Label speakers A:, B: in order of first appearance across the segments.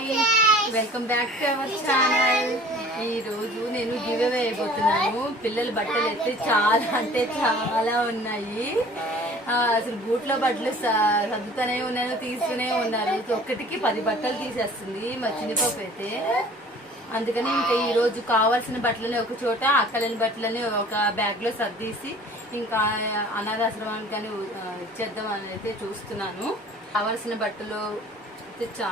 A: Hi welcome back to our channel ఈ రోజు నేను గివ్ అవే అయిపోతున్నాను. పిల్లల బట్టలు అయితే చాలా అంటే చాలా ఉన్నాయి. అసలు బూట్లో బట్టలు సర్దుతూనే ఉన్నాను తీస్తూనే ఉన్నారు. ఒక్కటికి పది బట్టలు తీసేస్తుంది మా చిన్నపాప అయితే. అందుకని ఇంకా ఈ రోజు కావాల్సిన బట్టలని ఒక చోట అక్కలేని బట్టలని ఒక బ్యాగ్లో సర్దీసి ఇంకా అనాథాశ్రమానికి కానీ ఇచ్చేద్దాం అని అయితే చూస్తున్నాను. కావాల్సిన బట్టలు చా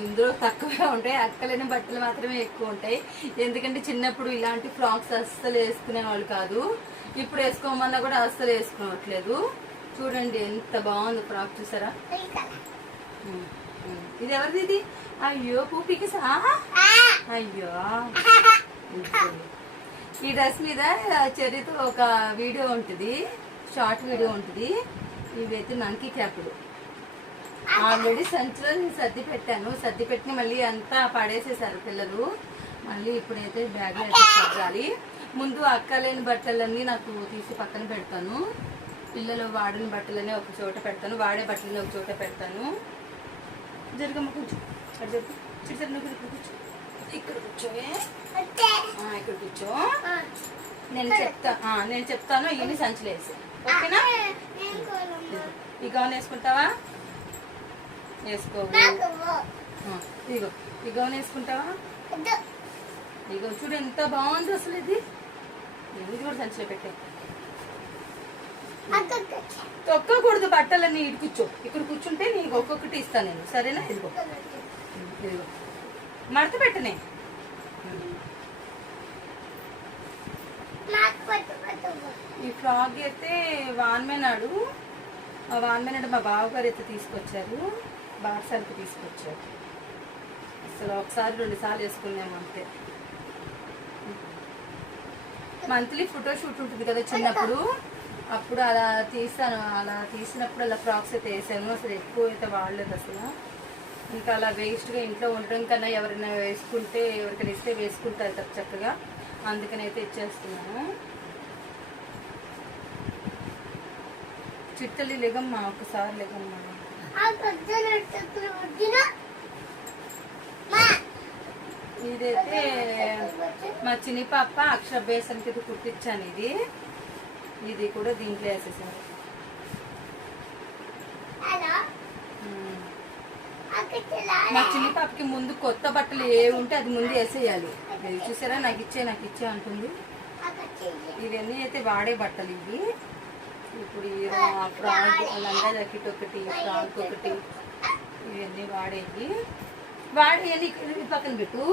A: ఇందులో తక్కువే ఉంటాయి. అక్కలేని బట్టలు మాత్రమే ఎక్కువ ఉంటాయి. ఎందుకంటే చిన్నప్పుడు ఇలాంటి ఫ్రాక్స్ అస్సలు వేసుకునే వాళ్ళు కాదు. ఇప్పుడు వేసుకోమన్నా కూడా అస్సలు వేసుకోవట్లేదు. చూడండి ఎంత బాగుంది ఫ్రాక్ చూసారా? ఇది ఎవరిది ఇది? అయ్యో పూపికి సా అయ్యో. ఈ డ్రెస్ మీద చర్యతో ఒక వీడియో ఉంటుంది. షార్ట్ వీడియో ఉంటుంది. ఇవైతే మంకీ క్యాప్లు. ఆల్రెడీ సంచిలో నేను సర్ది పెట్టాను. సర్ది పెట్టి మళ్ళీ అంతా పడేసేసారు పిల్లలు. మళ్ళీ ఇప్పుడైతే బ్యాగ్ అయితే సర్దాలి. ముందు అక్కలేని బట్టలన్నీ నాకు తీసి పక్కన పెడతాను. పిల్లలు వాడిన బట్టలన్నీ ఒక చోట పెడతాను. వాడే బట్టలని ఒక చోట పెడతాను. జరగమ్మ చిరు నువ్వు ఇక్కడ కూర్చో. ఇక్కడ కూర్చోవే ఇక్కడ కూర్చో. నేను చెప్తా. నేను చెప్తాను. ఇవన్నీ సంచులు వేసి ఓకేనా ఈ గౌన్ వేసుకుంటావా వేసుకోవు ఇదిగో ఈ గౌన్ వేసుకుంటావా? ఇదిగో చూడు ఎంత బాగుంది అసలు ఇది. ఇది కూడా సంచిలో పెట్టే. తొక్కకూడదు బట్టలన్నీ ఇటు కూర్చో. ఇక్కడ కూర్చుంటే నీకు ఒక్కొక్కటి ఇస్తాను నేను. సరేనా? ఇదిగో. ఇదిగో. మడత పెట్టనే. ఈ ఫ్రాక్ అయితే వాన్మేనాడు ఆ వాన్మేనాడు మా బావగారు అయితే తీసుకొచ్చారు. బాక్సర్కి తీసుకొచ్చారు. అసలు ఒకసారి రెండుసార్లు వేసుకున్నాము అంతే. మంత్లీ ఫోటోషూట్ ఉంటుంది కదా చిన్నప్పుడు. అప్పుడు అలా తీసాను అలా తీసినప్పుడు అలా ఫ్రాక్స్ అయితే వేసాను. అసలు ఎక్కువ అయితే వాడలేదు అసలు. ఇంకా అలా వేస్ట్గా ఇంట్లో ఉండడం కన్నా ఎవరైనా వేసుకుంటే ఎవరికైనా ఇస్తే వేసుకుంటారు కదా చక్కగా. అందుకనైతే ఇచ్చేస్తున్నాను. చిట్టలి లేగమ్మా ఒకసారి లేగమ్మా ఇదైతే మా చిన్ని పాప అక్షరాభ్యాసానికి ఇది కుట్టించాను ఇది. ఇది కూడా దీంట్లో వేసేసాను. మా చిన్ని పాపకి ముందు కొత్త బట్టలు ఏ ఉంటే అది ముందు వేసేయాలి. చూసారా? నాకు ఇచ్చే నాకు ఇచ్చే అంటుంది. ఇవన్నీ అయితే వాడే బట్టలు ఇవి. ఇప్పుడు ఈ ఫ్రాక్ లంగా జాకెట్ ఒకటి ఫ్రాక్ ఒకటి ఇవన్నీ వాడేవి వాడేవి ఈ పక్కన పెట్టు.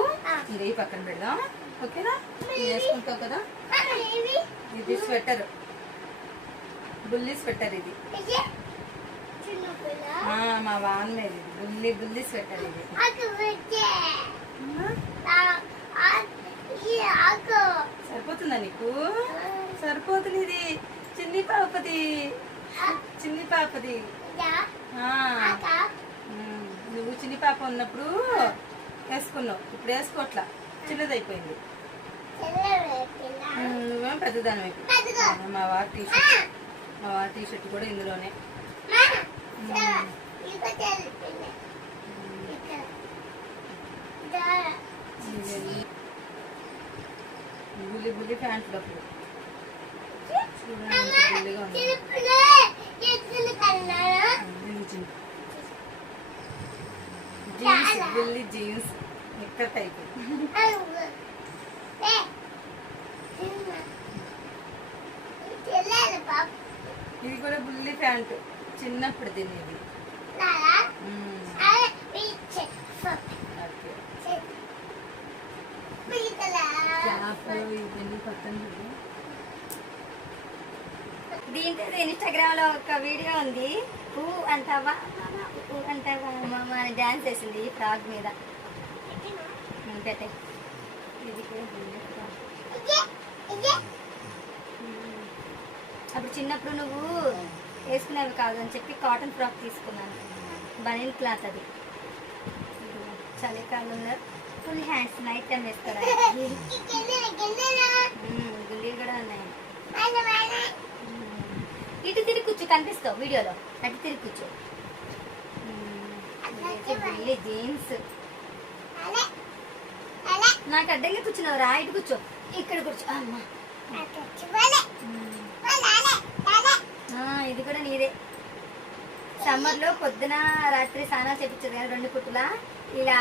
A: ఈ పక్కన పెడదాం. ఓకేనా? ఇది వేసుకుంటావు కదా? ఇది స్వెటర్. బుల్లి స్వెటర్ ఇది. మా వాన్ మీద ఇది. బుల్లి బుల్లి స్వెటర్ ఇది. సరిపోతుందా నీకు? సరిపోతుంది ఇది. చిన్ని పాపది. చిన్ని పాపది. నువ్వు చిన్ని పాప ఉన్నప్పుడు వేసుకున్నావు. ఇప్పుడు వేసుకోవట్లా చిన్నదైపోయింది. నువ్వేం పెద్దదాని అయిపోయి మా వారి టీ షర్ట్ మా వారి టీ షర్ట్ కూడా ఇందులోనే. బుల్లి బుల్లి ప్యాంట్లు అప్పుడు చూడండి ఎంత బుల్లిగా ఉంది జీన్స్ బుల్లి జీన్స్ నిక్కర్ టైప్ ఇది కూడా బుల్లి ప్యాంట్ చిన్నప్పుడు తినేది ఇవన్నీ పక్కన
B: దీంతో ఇన్స్టాగ్రామ్లో ఒక వీడియో ఉంది. ఊ అంటావా? ఊ అంటావా? మామ అని డాన్స్ వేసింది ఈ ఫ్రాక్ మీద. పెట్టే. ఇది. అప్పుడు చిన్నప్పుడు నువ్వు వేసుకునేవి కాదు అని చెప్పి కాటన్ ఫ్రాక్ తీసుకున్నాను. బనీన్ క్లాత్ అది. చలికాలంలో full hands night time um, గుండీలు కూడా ఉన్నాయి. ఇటు తిరిగి కూర్చో కనిపిస్తావు వీడియోలో. అటు తిరిగి కూర్చో జీన్స్. నాకు అడ్డంగా కూర్చున్నావు రా ఇటు కూర్చో. ఇక్కడ కూర్చో. అమ్మా. ఇది కూడా నీదే. సమ్మర్లో పొద్దున రాత్రి స్నానాలు చేపించదు కదా రెండు కుట్టులా? ఇలా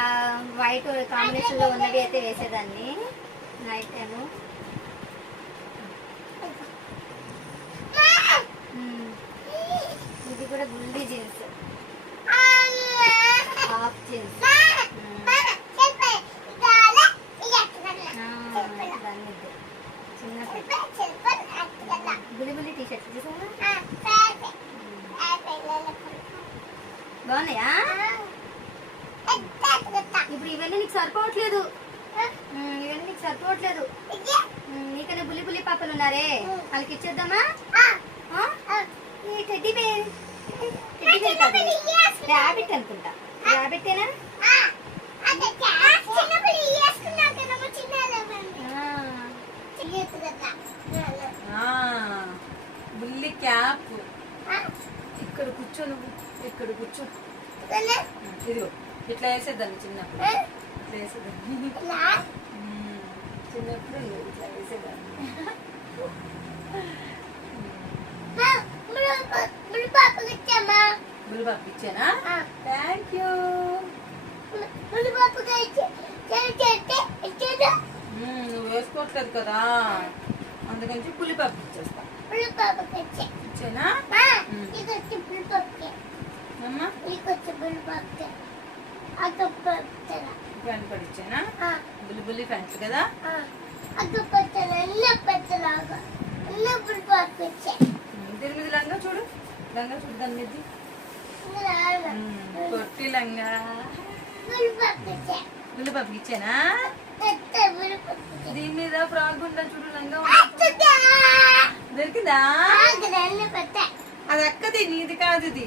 B: వైట్ కాంబినేషన్లో ఉన్నవి అయితే వేసేదాన్ని. Night time um. ఇది కూడా గుండీ జీన్స్ హాఫ్ జీన్స్ దాన్ని ఇది. చిన్న బులి బులి టీ షర్ట్ చూసావా బాగున్నాయా? ఇప్పుడు ఇవన్నీ నీకు సరిపోవట్లేదు. ఇవన్నీ నీకు సరిపోవట్లేదు. ఉమ్, నీకనే బుల్లి బుల్లి పాపలు ఉన్నారే. వాళ్ళకి ఇచ్చేద్దామా? టెడ్డీ బేర్ ర్యాబిట్ అనుకుంటా. ర్యాబిట్టేనా
A: బుల్లి క్యాప్. ఇక్కడ కూర్చో నువ్వు. ఇక్కడ కూర్చో. ఇదిగో ఇట్లా వేసేదాన్ని చిన్నప్పుడు. ఇట్లా వేసేదాన్ని చిన్నప్పుడు ఇట్లా వేసేదాన్ని. ఇచ్చానా? థ్యాంక్ యూ నువ్వు వేసుకోవట్లేదు కదా. అందుకని పులి పాప ఇచ్చేస్తా. ఇచ్చానా? ప్యాంట్ ప్యాంట్ కదా? లంగా చూడు. లంగా చూడు దాని మీద. కొట్టి లంగా. బుల్లి పాపకి ఇచ్చానా? దీని మీద ఫ్రాక్ ఉందా చూడు లంగా? దొరికిందా? అది అక్కది నీది కాదు ఇది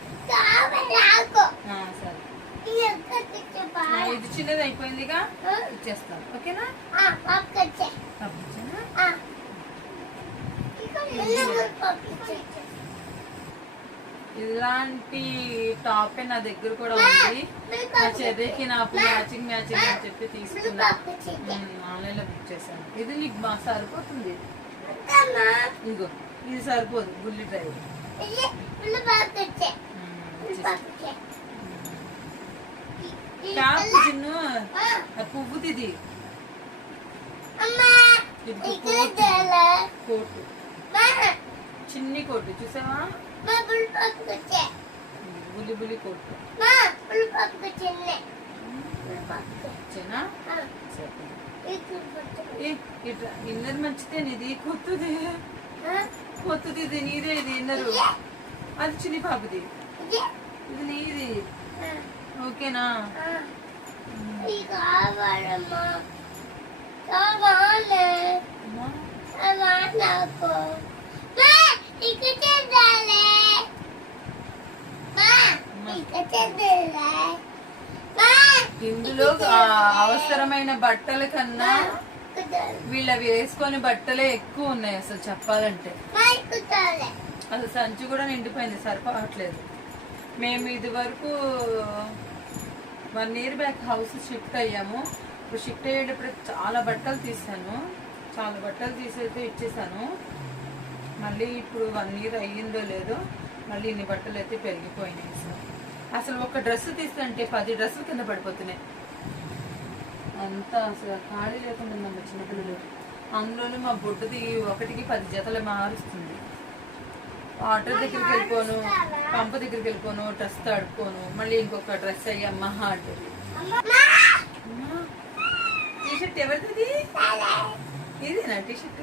A: ఇది చిన్నది అయిపోయిందిగా. ఇచ్చేస్తాను. ఓకేనా? ఇలాంటి టాప్ నా దగ్గర కూడా ఉంది. నా చెర్రీకి నాకు మ్యాచింగ్ మ్యాచింగ్ అని చెప్పి తీసుకున్నా. ఆన్లైన్లో బుక్ చేశాను. ఇది నీకు బాగా సరిపోతుంది. ఇదిగో ఇది సరిపోదు బుల్లి డ్రైవ్ టాప్ చిన్ను పువ్వుది ఇది కోటు. చిన్ని కోటు చూసావా? బుల్లి బుల్లి కోటు. ఇన్నర్ మంచిదే ఇది కొత్తది కొత్తది ఇది నీదే ఇది ఇన్నరు. అది చిన్ని పాపది. ఇది నీది? ఓకేనా? ఇందులో అవసరమైన బట్టల కన్నా వీళ్ళ వేసుకొని బట్టలే ఎక్కువ ఉన్నాయి అసలు చెప్పాలంటే. అసలు సంచి కూడా నిండిపోయింది సరిపోవట్లేదు. మేము ఇది వరకు one year back house shift అయ్యాము. ఇప్పుడు షిఫ్ట్ అయ్యేటప్పుడు చాలా బట్టలు తీసాను చాలా బట్టలు తీసైతే ఇచ్చేసాను. మళ్ళీ ఇప్పుడు వన్ ఇయర్ అయ్యిందో లేదో మళ్ళీ ఇన్ని బట్టలు అయితే పెరిగిపోయినాయి సార్. అసలు ఒక డ్రెస్ తీస్తుంటే పది డ్రెస్సులు కింద పడిపోతున్నాయి. అంతా అసలు ఖాళీ లేకుండా ఉందమ్మ చిన్నపిల్లలు. అందులోనే మా బుడ్డది ఒకటికి పది జతలు మారుస్తుంది. ఆటో దగ్గరికి వెళ్ళిపోను పంపు దగ్గరికి వెళ్ళిపోను డ్రెస్ తడుకోను మళ్ళీ ఇంకొక డ్రెస్ అయ్యి అమ్మ టీషర్ట్ ఎవరిది ఇదేనా టీషర్ట్?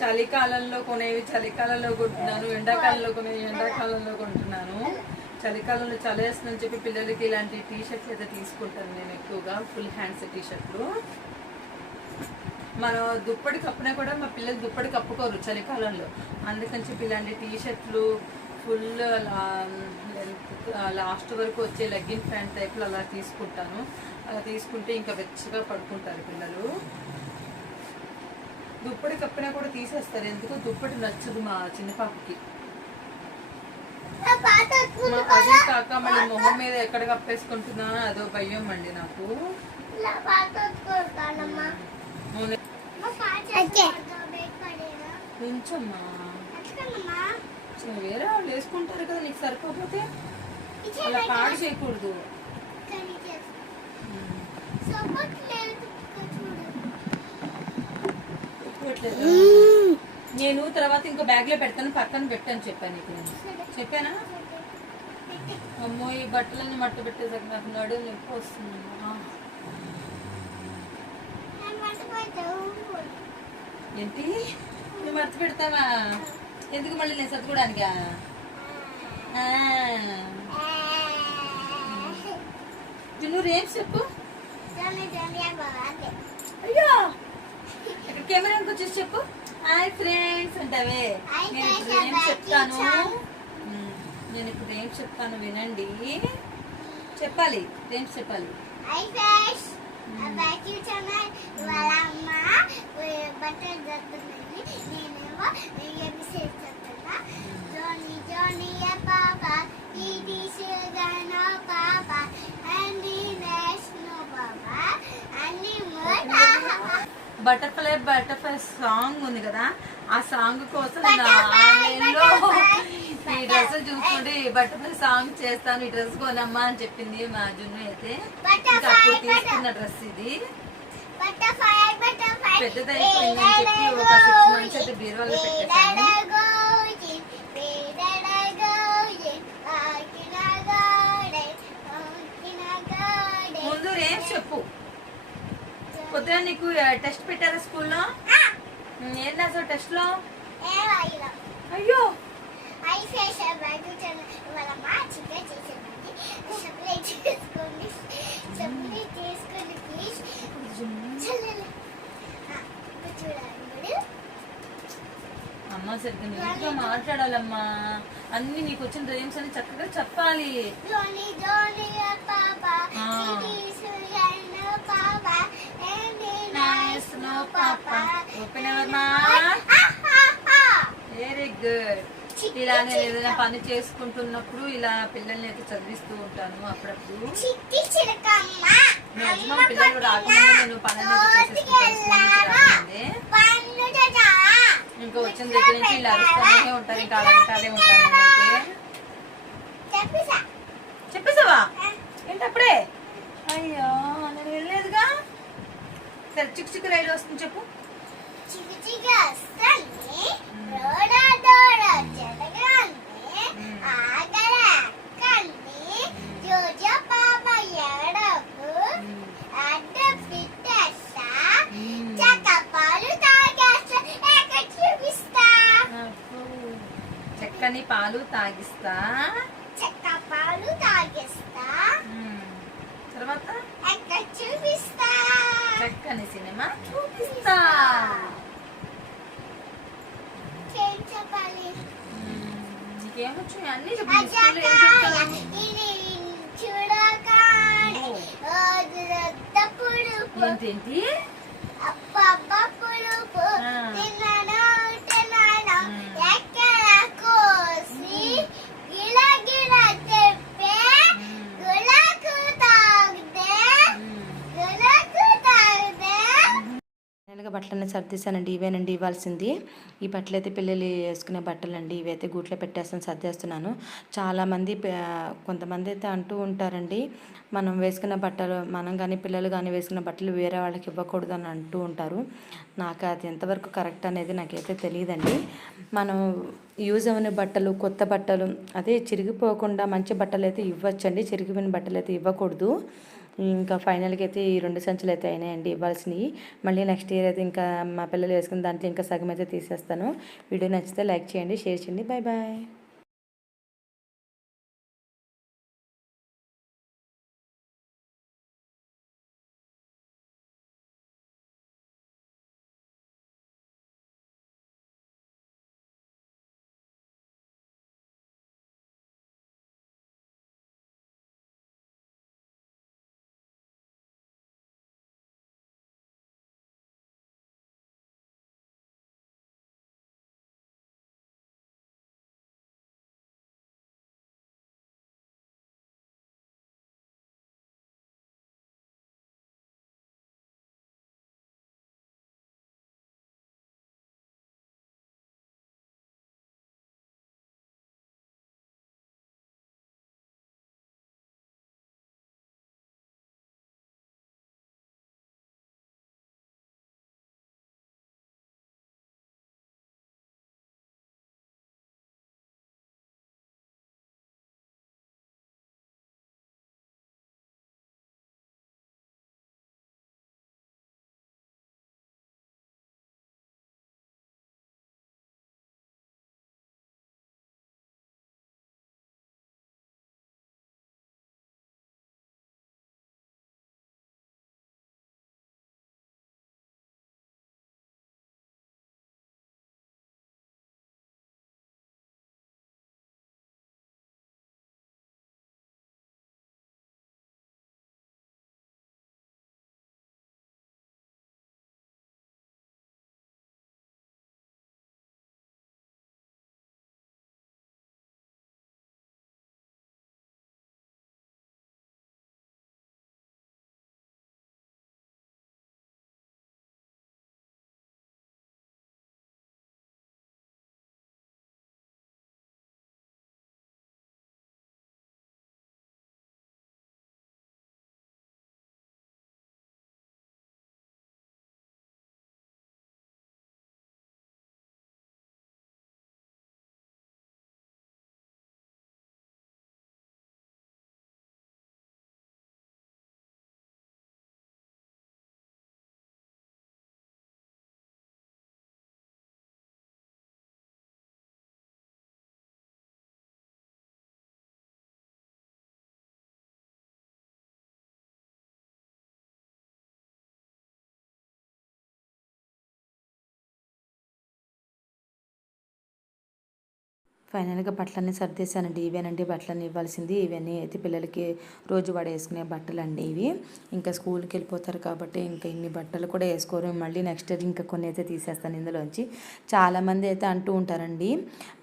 A: చలికాలంలో కొనేవి చలికాలంలో కొంటున్నాను ఎండాకాలంలో కొనేవి ఎండాకాలంలో కొంటున్నాను. చలికాలంలో చలి చెప్పి పిల్లలకి ఇలాంటి టీ అయితే తీసుకుంటాను నేను ఎక్కువగా ఫుల్ హ్యాండ్స్ టీషర్ట్లు. మనం దుప్పటి కప్పినా కూడా మా పిల్లలు దుప్పటి కప్పుకోరు చలికాలంలో. అందుకని చెప్పి ఇలాంటి టీ షర్ట్లు ఫుల్ లాస్ట్ వరకు వచ్చే లెగ్గిన్ ప్యాంట్ టైప్లో అలా తీసుకుంటాను. అలా తీసుకుంటే ఇంకా వెచ్చగా పడుకుంటారు పిల్లలు. దుప్పటి కప్పినా కూడా తీసేస్తారు. ఎందుకు దుప్పటి నచ్చదు మా చిన్న పాపకి అదే కాక మళ్ళీ మొహం మీద ఎక్కడ కప్పేసుకుంటున్నా అదో భయం అండి నాకు. వేరే వాళ్ళు వేసుకుంటారు కదా నీకు సరిపోతే అలా పాడు చేయకూడదు. నేను తర్వాత ఇంకో బ్యాగ్లో పెడతాను పక్కన పెట్టాను చెప్పాను నీకు చెప్పానా? అమ్మో ఈ బట్టలన్నీ మట్టు పెట్టేసాక నాకు నడు నొప్పి వస్తుంది. ఏంటి? నువ్వు మర్చి పెడతావా? ఎందుకు మళ్ళీ నేను సర్దుకోవడానికా? ఆ. నువ్వు రేపు చెప్పు. అయ్యో! ఇక్కడ కెమెరాకి వచ్చేసి చెప్పు. హాయ్ ఫ్రెండ్స్ అంటావే. నేను ఇప్పుడు ఏం చెప్తాను? నేను ఇప్పుడు ఏం చెప్తాను వినండి. చెప్పాలి ఏం చెప్పాలి.
B: వాళ్ళ అమ్మ బట్టలు దొరుకుతుంది నేనేమో ఎపిసోడ్ చెప్తున్నా జోని జోని పాప ఇది సుగనో పాప అండి నేషనో పాప అన్ని
A: బటర్ఫ్లై బటర్ఫ్లై సాంగ్ ఉంది కదా? ఆ సాంగ్ కోసం నేను
B: Butterfly,
A: ఆన్లైన్లో
B: butterfly,
A: ఈ డ్రెస్ చూసుకుంటే బటర్ఫ్లై సాంగ్ చేస్తాను. ఈ డ్రెస్ కొనమ్మా అని చెప్పింది మా జున్ను అయితే. ఇంకా అప్పుడు తీసుకున్న డ్రెస్ ఇది. పెద్దదైపోయిందని చెప్పి ఒక సిక్స్ మంత్స్ అయితే బీరువాలో పెట్టేశాను. ముందు ఏం చెప్పు. పొద్దున నీకు టెస్ట్ పెట్టారా స్కూల్లో? ఏం రాసావు టెస్ట్లో? అయ్యో! అమ్మ సరిగ్గా నీట్గా మాట్లాడాలమ్మా. అన్ని నీకు వచ్చిన డ్రీమ్స్ అని చక్కగా చెప్పాలి.
B: Johnny, Johnny, Papa, no Papa.
A: Open your mouth. Very good ఇలా నేను ఏదైనా పని చేసుకుంటున్నప్పుడు ఇలా పిల్లల్ని అయితే చదివిస్తూ ఉంటాను అప్పుడప్పుడు. మాక్సిమం పిల్లలు రాకముందే నేను చేసేసుకుంటాను ఇంకా వచ్చిన దగ్గర నుంచి ఇలా అరుస్తూనే ఉంటాను ఇంకా అలా అంటానే ఉంటాను చెప్పేసావా? ఏంటప్పుడే అయ్యో నేను వెళ్ళలేదుగా. సరే చిక్కు చిక్కు రైలు వస్తుంది చెప్పు.
B: చికి చికి తాగేస్తా.
A: చక్కని పాలు తాగిస్తా.
B: చక్కపాలు తాగేస్తా.
A: మ్మ్. తర్వాత? చక్కని సినిమా చూపిస్తా. నీకేమొచ్చు అన్ని చెప్పు నీ స్కూల్లో
B: అజాక
A: ఏం చెప్తారు
B: ఇది చూడకాని తప్పుడు
A: ఏంటేంటి
B: అబ్బబ్బ పులుపు
A: ఆ.
B: తిన్నాను తిన్నాను
A: మ్మ్.
B: ఎక్కడ కోసి గిల గిల తెప్పే
A: మ్మ్.
B: గులకు తాగితే
A: మ్మ్.
B: గులకు తాగితే
C: ఫైనల్గా బట్టలన్నీ సర్దేశానండి ఇవేనండి ఇవ్వాల్సింది. ఈ బట్టలు అయితే పిల్లలు వేసుకునే బట్టలండి ఇవైతే గూట్లో పెట్టేస్తాను సర్దేస్తున్నాను. చాలామంది కొంతమంది అయితే అంటూ ఉంటారండి మనం వేసుకున్న బట్టలు మనం కానీ పిల్లలు కానీ వేసుకున్న బట్టలు వేరే వాళ్ళకి ఇవ్వకూడదు అని అంటూ ఉంటారు. నాకు అది ఎంతవరకు కరెక్ట్ అనేది నాకైతే తెలియదండి మనం యూజ్ అవని బట్టలు కొత్త బట్టలు అదే చిరిగిపోకుండా మంచి బట్టలు అయితే ఇవ్వచ్చండి చిరిగిపోయిన బట్టలు అయితే ఇవ్వకూడదు. ఇంకా ఫైనల్కి అయితే ఈ రెండు సంచులు అయితే అయినాయండి ఇవ్వాల్సినవి. మళ్ళీ నెక్స్ట్ ఇయర్ అయితే ఇంకా మా పిల్లలు వేసుకున్న దాంట్లో ఇంకా సగం అయితే తీసేస్తాను. వీడియో నచ్చితే లైక్ చేయండి షేర్ చేయండి. బాయ్ బాయ్
A: ఫైనల్గా బట్టలన్నీ సర్దేశానండి ఇవేనండి బట్టలన్నీ ఇవ్వాల్సింది. ఇవన్నీ అయితే పిల్లలకి రోజు వాడేసుకునే వేసుకునే బట్టలు అండి ఇవి. ఇంకా స్కూల్కి వెళ్ళిపోతారు కాబట్టి ఇంకా ఇన్ని బట్టలు కూడా వేసుకోరు. మళ్ళీ నెక్స్ట్ ఇంకా కొన్ని అయితే తీసేస్తాను ఇందులోంచి. చాలామంది అయితే అంటూ ఉంటారండి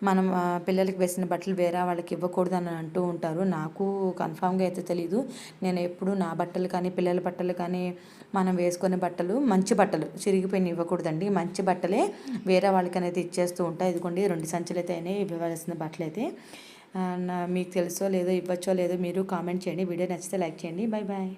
A: మనం పిల్లలకి వేసిన బట్టలు వేరే వాళ్ళకి ఇవ్వకూడదు అని అంటూ ఉంటారు. నాకు కన్ఫామ్గా అయితే తెలీదు. నేను ఎప్పుడు నా బట్టలు కానీ పిల్లల బట్టలు కానీ మనం వేసుకునే బట్టలు మంచి బట్టలు చిరిగిపోయిన ఇవ్వకూడదండి. మంచి బట్టలే వేరే వాళ్ళకి అనేది ఇచ్చేస్తూ ఉంటాయి. ఇదిగోండి రెండు సంచులు అయితే ఇవ్వవలసిన బట్టలు అయితే నా- మీకు తెలుసో లేదో ఇవ్వచ్చో లేదో మీరు కామెంట్ చేయండి. వీడియో నచ్చితే లైక్ చేయండి. Bye bye.